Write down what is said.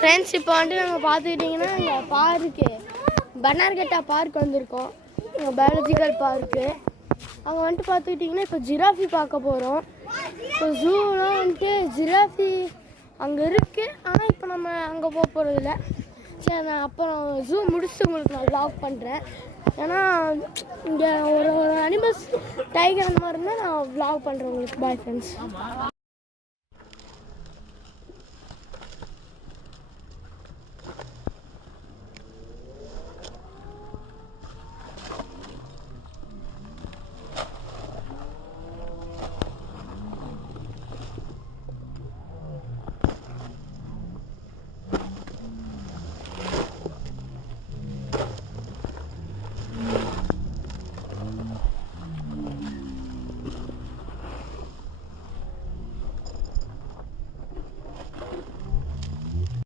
Friends இப்போ வந்துட்டு நாங்கள் பார்த்துக்கிட்டிங்கன்னா இங்கே பார்க்கு பன்னார்கட்டா பார்க் வந்திருக்கோம். இங்கே பயாலஜிக்கல் பார்க்கு. அங்கே வந்துட்டு பார்த்துக்கிட்டிங்கன்னா இப்போ ஜிராஃபி பார்க்க போகிறோம். இப்போ ஜூலாம் வந்துட்டு ஜிராஃபி அங்கே இருக்குது. ஆனால் இப்போ நம்ம அங்கே போக போகிறதில்ல. சரி, நான் அப்புறம் ஜூ முடிச்சுட்டு உங்களுக்கு நான் வ்ளாக் பண்ணுறேன். ஏன்னா இங்கே ஒரு அனிமல்ஸ் டைகர் அந்த மாதிரி இருந்தால் நான் வ்ளாக் பண்ணுறேன் உங்களுக்கு. Bye friends.